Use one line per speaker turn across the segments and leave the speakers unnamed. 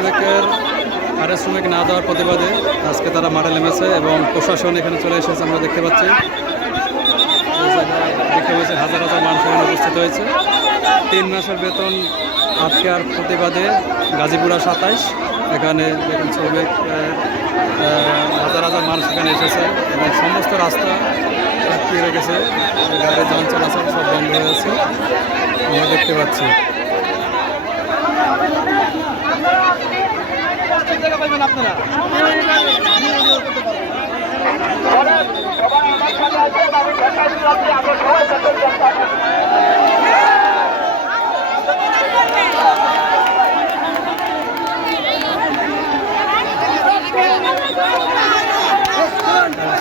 শ্রমিকের আরে শ্রমিক না দেওয়ার প্রতিবাদে আজকে তারা মাঠে নেমেছে এবং প্রশাসন এখানে চলে এসেছে, আমরা দেখতে পাচ্ছি। দেখতে পাচ্ছি হাজার হাজার মানুষ এখানে উপস্থিত হয়েছে। তিন মাসের বেতন আটকার প্রতিবাদে গাজীপুরা সাতাইশ, এখানে দেখুন শ্রমিক হাজার হাজার মানুষ এখানে এসেছে এবং সমস্ত রাস্তা আটকে রেখেছে। গাড়ি, যান চলাচল সব বন্ধ হয়ে আছে আমরা দেখতে পাচ্ছি।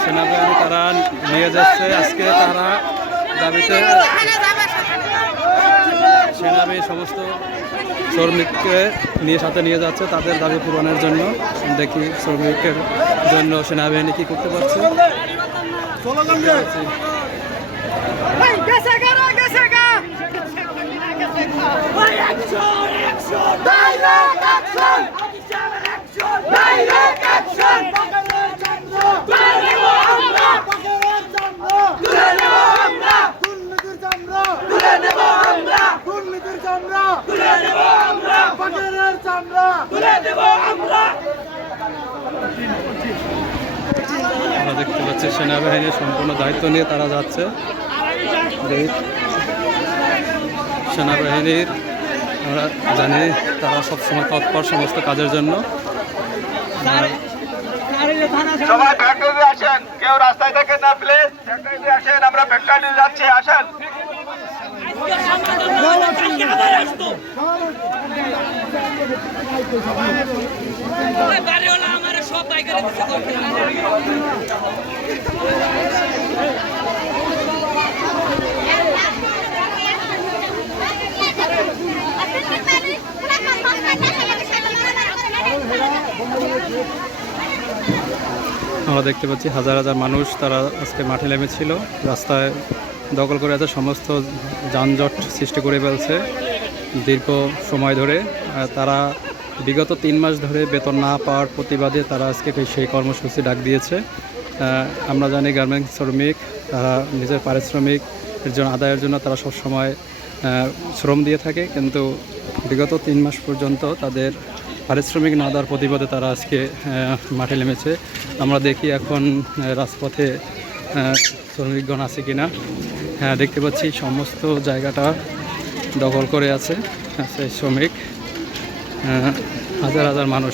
সেনাবাহিনী তারা নিয়ে যাচ্ছে। আজকে তারা দাবিতে সেনাবাহিনী সমস্ত শ্রমিককে নিয়ে সাথে নিয়ে যাচ্ছে তাদের দাবি পূরণের জন্য। দেখি শ্রমিকের জন্য সেনাবাহিনী কি করতে পারছে।
গেছে গা গেছে গা
পাচ্ছি সেনাবাহিনীর সম্পূর্ণ দায়িত্ব নিয়ে তারা যাচ্ছে। সেনাবাহিনীর আমরা জানি তারা সবসময় তৎপর সমস্ত কাজের জন্য।
সবাই ফ্যাক্টরি আসেন কেউ রাস্তায় থাকেন না প্লিজ। ফ্যাক্টরি আসেন আমরা ফ্যাক্টরি যাচ্ছি আসেন।
বাড়িওয়ালা আমার সব
আমরা দেখতে পাচ্ছি হাজার হাজার মানুষ তারা আজকে মাঠে নেমেছিল। রাস্তায় দখল করে আছে, সমস্ত যানজট সৃষ্টি করে ফেলছে দীর্ঘ সময় ধরে। তারা বিগত তিন মাস ধরে বেতন না পাওয়ার প্রতিবাদে তারা আজকে সেই কর্মসূচি ডাক দিয়েছে। আমরা জানি গার্মেন্টস শ্রমিক, তারা নিজের পারিশ্রমিক এর জন্য আদায়ের জন্য তারা সবসময় শ্রম দিয়ে থাকে। কিন্তু বিগত তিন মাস পর্যন্ত তাদের পারিশ্রমিক না দেওয়ার প্রতিবাদে তারা আজকে মাঠে নেমেছে। আমরা দেখি এখন রাজপথে শ্রমিকগণ আছে কি না হ্যাঁ দেখতে পাচ্ছি সমস্ত জায়গাটা দখল করে আছে আছে শ্রমিক। হাজার হাজার মানুষ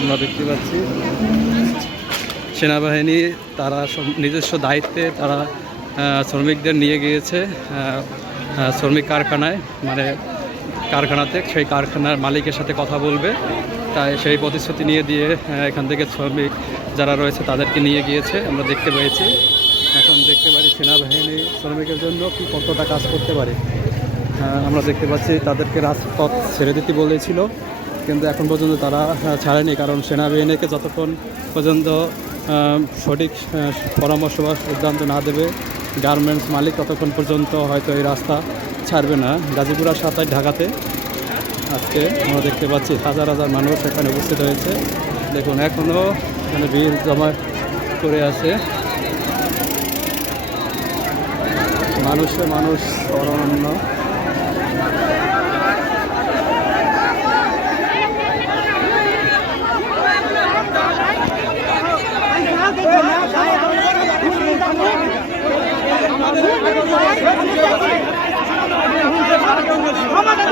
আমরা দেখতে পাচ্ছি। সেনাবাহিনী, তারা সব- নিজস্ব দায়িত্বে তারা শ্রমিকদের নিয়ে গিয়েছে শ্রমিক কারখানায় মানে কারখানাতে সেই কারখানার মালিকের সাথে কথা বলবে। তাই সেই প্রতিশ্রুতি নিয়ে দিয়ে এখান থেকে শ্রমিক যারা রয়েছে তাদেরকে নিয়ে গিয়েছে, আমরা দেখতে পেয়েছি। এখন দেখতে পারি সেনাবাহিনী শ্রমিকের জন্য কি কতটা কাজ করতে পারে। আমরা দেখতে পাচ্ছি তাদেরকে রাজপথ ছেড়ে দিতে বলেছিল, কিন্তু এখন পর্যন্ত তারা ছাড়েনি, কারণ সেনাবাহিনীকে যতক্ষণ পর্যন্ত সঠিক পরামর্শ বা সিদ্ধান্ত না দেবে গার্মেন্টস মালিক, ততক্ষণ পর্যন্ত হয়তো এই রাস্তা ছাড়বে না। গাজীপুরা সাতাই ঢাকাতে আজকে আমরা দেখতে পাচ্ছি হাজার হাজার মানুষ এখানে উপস্থিত হয়েছে। দেখুন এখনও এখানে ভিড় জমা করে আছে। মানুষে মানুষ, অরণ্য।
আমাদের